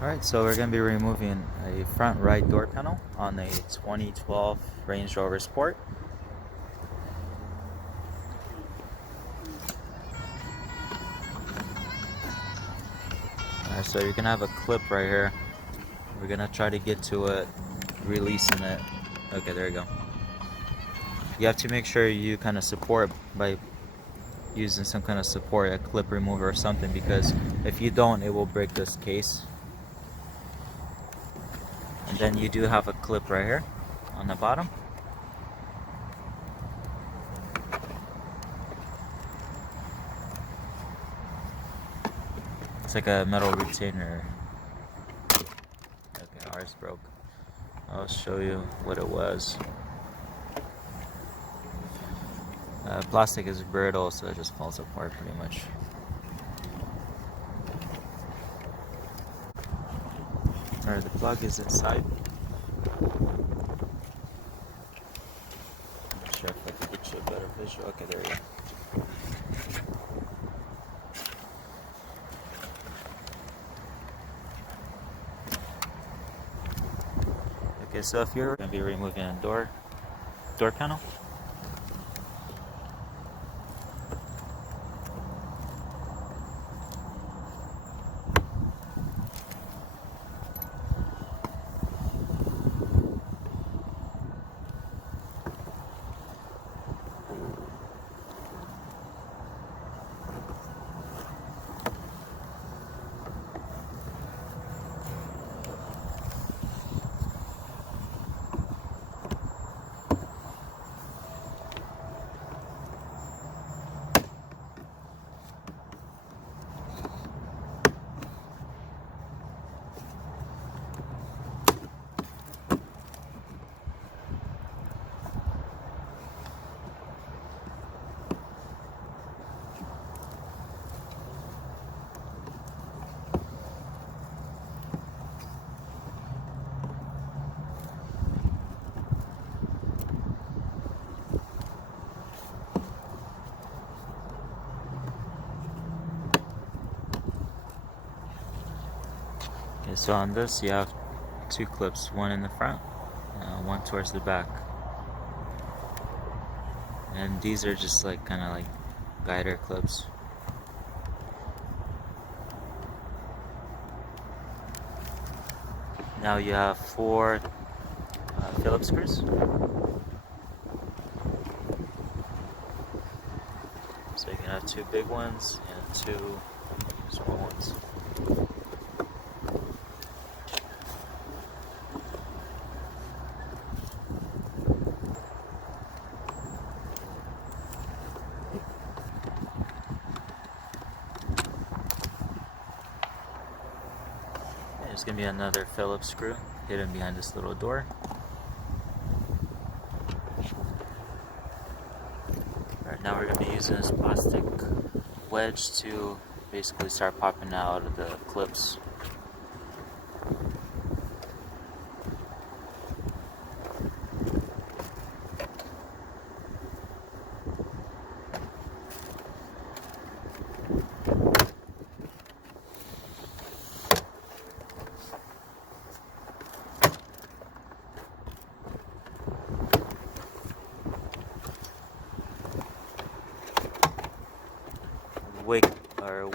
Alright, so we're going to be removing a front right door panel on a 2012 Range Rover Sport. Alright, so you're going to have a clip right here. We're going to try to get to it, releasing it. Okay, there you go. You have to make sure you kind of support by using some kind of support, a clip remover or something, because if you don't, it will break this case. And then you do have a clip right here on the bottom. It's like a metal retainer. Okay, ours broke. I'll show you what it was. Plastic is brittle, so it just falls apart pretty much. Alright, the plug is inside. I'm not sure if I can get you a better visual. Okay, there we go. Okay, so if you're going to be removing a door panel, okay, so on this you have two clips, one in the front, one towards the back. And these are just like kind of like guider clips. Now you have four Phillips screws. So you can have two big ones and two small ones. There's going to be another Phillips screw hidden behind this little door. Alright, now we're going to be using this plastic wedge to basically start popping out of the clips.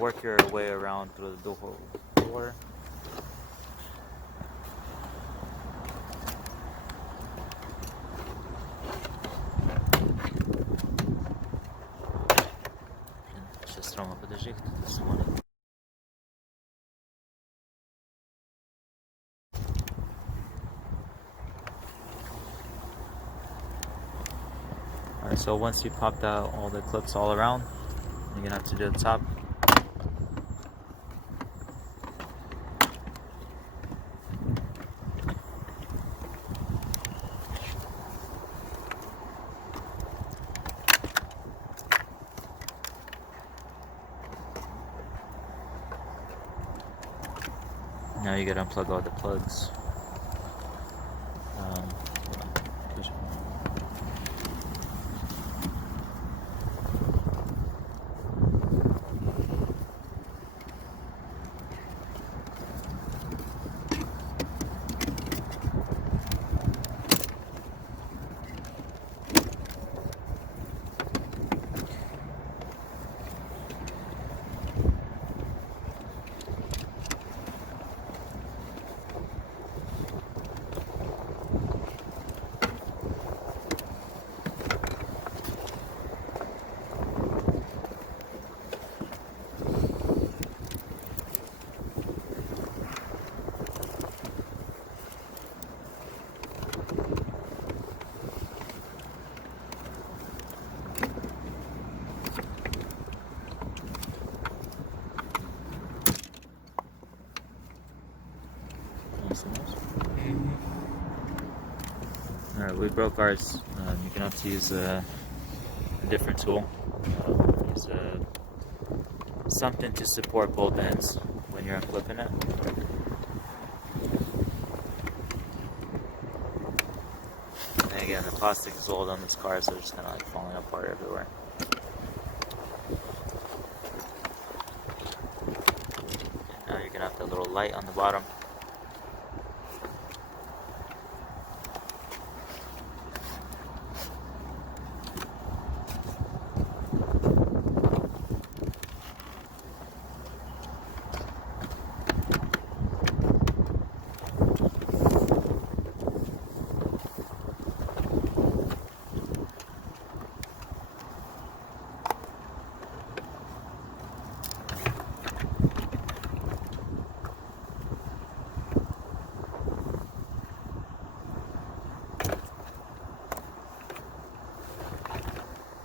Work your way around through the whole door. Сейчас Рома, подожди, кто-то смотрит. Alright, so once you popped out all the clips all around, you're gonna have to do the top. Now you gotta unplug all the plugs. we broke ours. You're gonna have to use a different tool. Use something to support both ends when you're unclipping it. And again, the plastic is old on this car, so it's just kind of like falling apart everywhere. And now you're gonna have the little light on the bottom.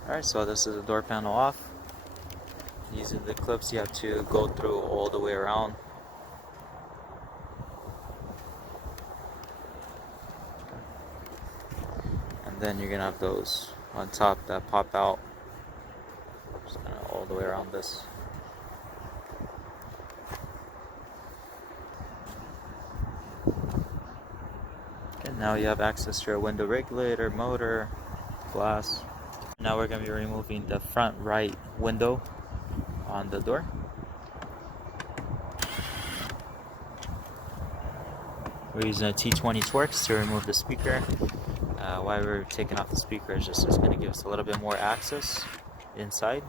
Alright, so this is the door panel off. Using the clips, you have to go through all the way around. And then you're gonna have those on top that pop out. Just kind of all the way around this. And now you have access to your window regulator, motor, glass. Now we're going to be removing the front right window on the door. We're using a T20 Torx to remove the speaker. Why we're taking off the speaker is just it's going to give us a little bit more access inside.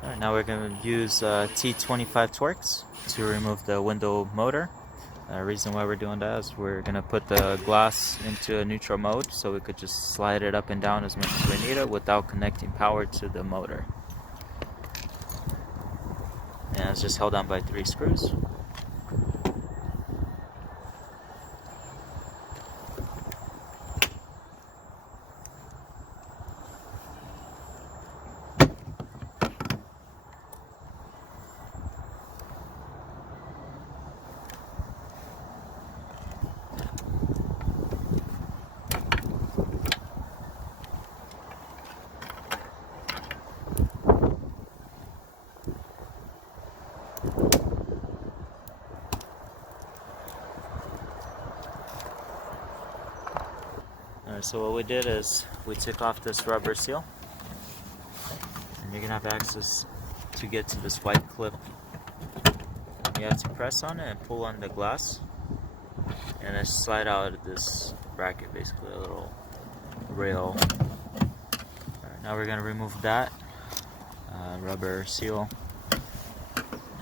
Alright, now we're going to use T25 Torx to remove the window motor. The reason why we're doing that is we're going to put the glass into a neutral mode so we could just slide it up and down as much as we need it without connecting power to the motor. And it's just held on by 3 screws. Alright, so what we did is we took off this rubber seal, and you're gonna have access to get to this white clip. You have to press on it and pull on the glass, and then slide out of this bracket, basically a little rail. Alright, now we're gonna remove that rubber seal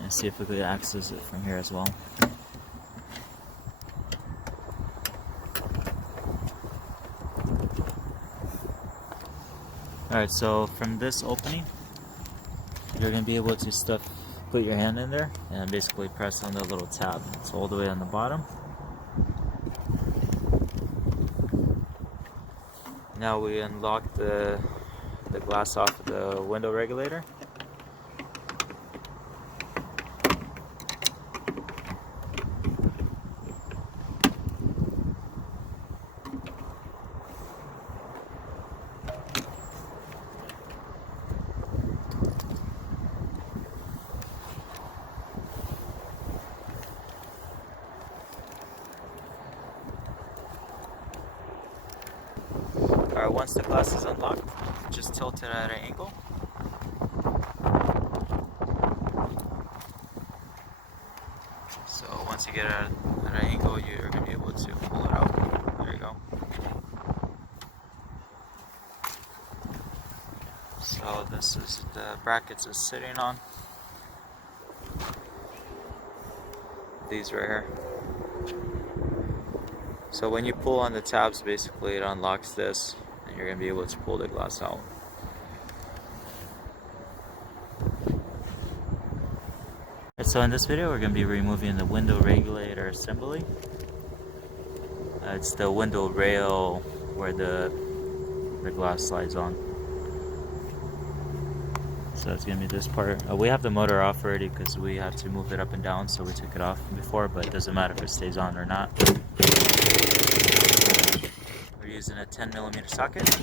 and see if we could access it from here as well. Alright, so from this opening, you're going to be able to put your hand in there and basically press on the little tab. It's all the way on the bottom. Now we unlock the glass off of the window regulator. Alright, once the glass is unlocked, just tilt it at an angle. So once you get it at an angle, you're going to be able to pull it out. There you go. So this is the brackets it's sitting on. These right here. So when you pull on the tabs, basically it unlocks this, and you're going to be able to pull the glass out. So in this video we're going to be removing the window regulator assembly. It's the window rail where the the glass slides on. So it's gonna be this part. We have the motor off already because we have to move it up and down, so we took it off before, but it doesn't matter if it stays on or not. We're using a 10mm socket.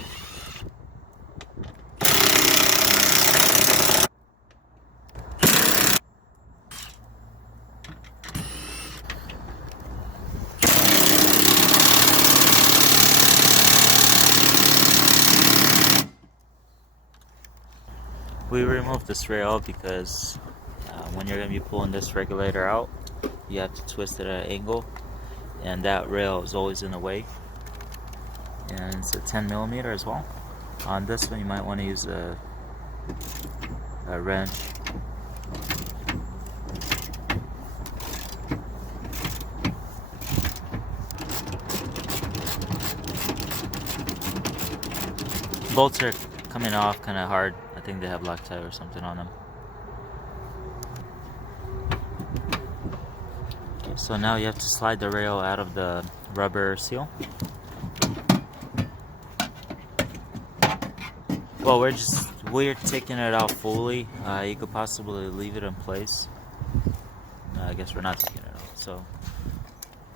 We removed this rail because when you're going to be pulling this regulator out, you have to twist it at an angle, and that rail is always in the way. And it's a 10mm as well. On this one, you might want to use a wrench. Bolts are coming off kind of hard. I think they have Loctite or something on them. Okay, so now you have to slide the rail out of the rubber seal. Well, we're taking it out fully. You could possibly leave it in place. I guess we're not taking it out, so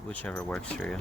whichever works for you.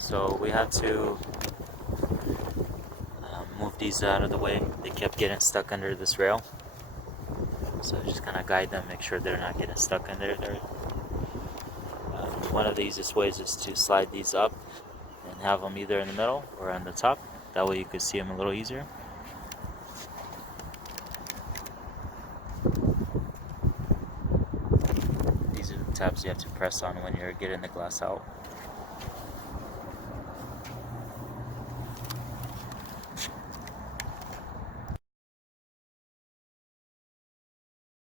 So we had to move these out of the way. They kept getting stuck under this rail. So just kind of guide them, make sure they're not getting stuck under there. One of the easiest ways is to slide these up and have them either in the middle or on the top. That way you could see them a little easier. These are the tabs you have to press on when you're getting the glass out.